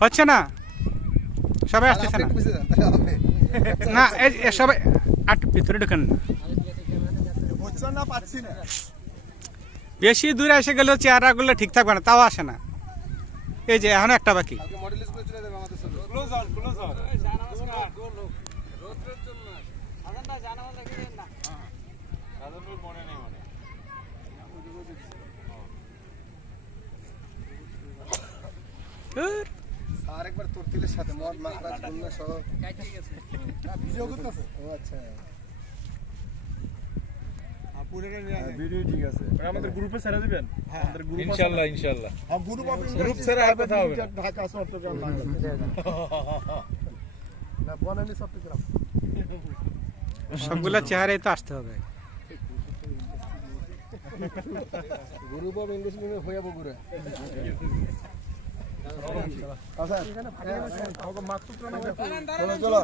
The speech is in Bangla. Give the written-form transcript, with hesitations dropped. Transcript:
হচ্ছে না, সবাই আসতেছে না। না সবাই ভিতরে ঢুকেন না, বেশি দূরে এসে গেলেও চেহারাগুলো ঠিক থাকবে না, তাও আসে না। এই যে এখন একটা বাকি। আরেকবার তোর তিলের সাথে মদ মাখরাজ গুন্না সহ ভিডিও করতেছে। ও আচ্ছা ভিডিও ঠিক আছে। আমাদের গ্রুপে ছেড়ে দিবেন। আমাদের গ্রুপ ইনশাআল্লাহ ইনশাআল্লাহ। হ্যাঁ গ্রুপ অফ গ্রুপ ছেড়ে আর কথা হবে না। ঢাকা চট্টগ্রাম বাংলাদেশ না বনানী চট্টগ্রাম সবগুলা চেহারাই তো আসতে হবে। গ্রুপ অফ ইংলিশ মিডিয়াম হয়ে যাবো ঘুরে। আচ্ছা এখানে মাকসুদ চলো চলো।